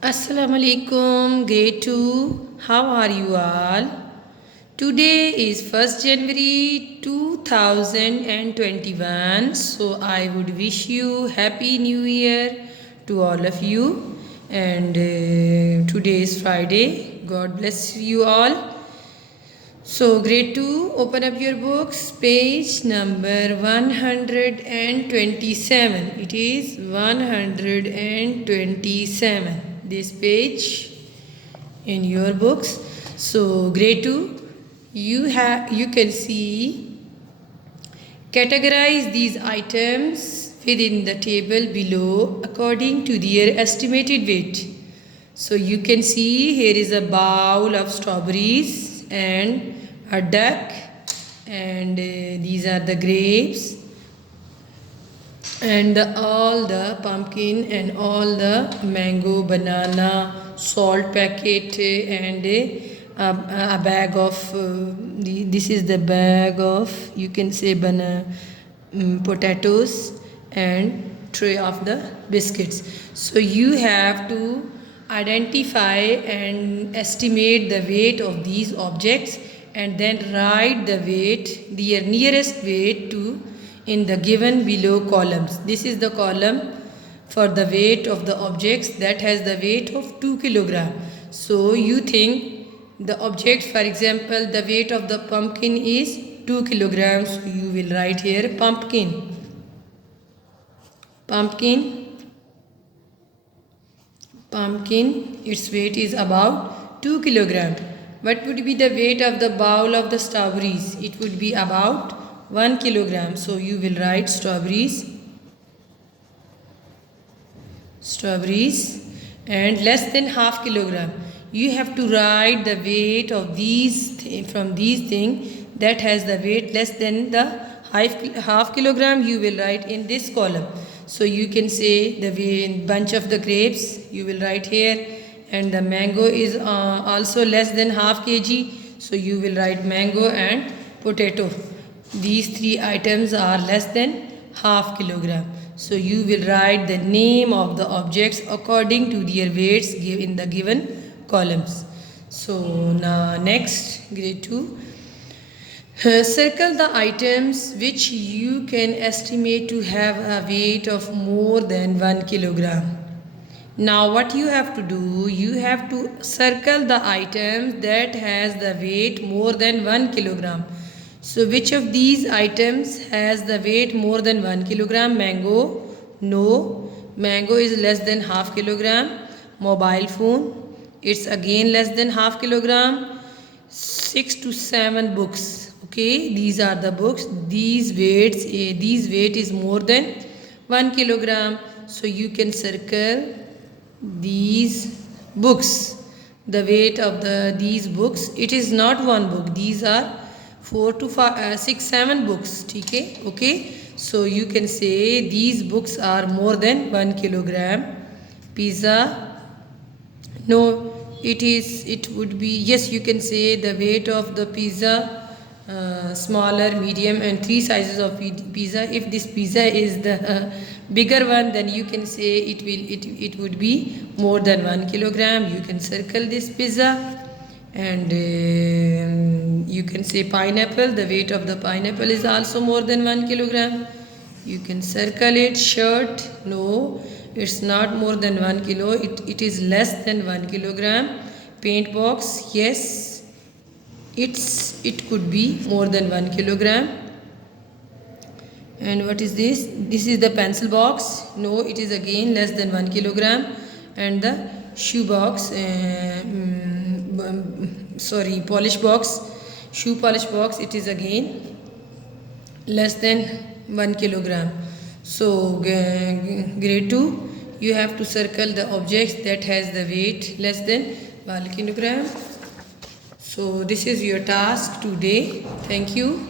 Assalamu alaikum, grade 2. How are you all? Today is 1st January 2021. So I would wish you Happy New Year to all of you. And today is Friday. God bless you all. So grade 2, open up your books, page number 127. It is 127. This page in your books. So grade 2, you can see, categorize these items within the table below according to their estimated weight. So you can see here is a bowl of strawberries and a duck, and these are the grapes, and all the pumpkin and all the mango, banana, salt packet, and a bag of this is the bag of, you can say, potatoes, and tray of the biscuits. So you have to identify and estimate the weight of these objects, and then write the weight, their nearest weight, to in the given below columns. This is the column for the weight of the objects that has the weight of 2 kilogram. So you think the object, for example, the weight of the pumpkin is 2 kilograms. So you will write here pumpkin. Pumpkin, its weight is about 2 kilogram. What would be the weight of the bowl of the strawberries? It would be about 1 kilogram. So you will write strawberries, and less than half kilogram. You have to write the weight of these from these things that has the weight less than the half kilogram. You will write in this column. So you can say the bunch of the grapes, you will write here, and the mango is also less than half kg. So you will write mango and potato. These three items are less than half kilogram. So you will write the name of the objects according to their weights in the given columns. So now next, grade 2. Circle the items which you can estimate to have a weight of more than 1 kilogram. Now what you have to do, you have to circle the items that has the weight more than 1 kilogram. So which of these items has the weight more than 1 kilogram? Mango? No. Mango is less than half kilogram. Mobile phone, it's again less than half kilogram. 6 to 7 books. Okay, these are the books. These weight is more than 1 kilogram. So you can circle these books. The weight of these books, it is not one book. These are 4 to 5, 6, 7 books. Okay. So you can say these books are more than 1 kilogram. Pizza, no, it would be, yes, you can say the weight of the pizza, smaller, medium, and 3 sizes of pizza. If this pizza is the bigger one, then you can say it would be more than 1 kilogram. You can circle this pizza. And you can say pineapple, the weight of the pineapple is also more than 1 kilogram. You can circle it. Shirt, no, it's not more than 1 kilo. It is less than 1 kilogram. Paint box, yes, it could be more than 1 kilogram. And what is this? This is the pencil box. No, it is again less than 1 kilogram. And the shoe box, polish box, shoe polish box, it is again less than 1 kilogram. So grade 2, you have to circle the objects that has the weight less than 1 kilogram. So this is your task today. Thank you.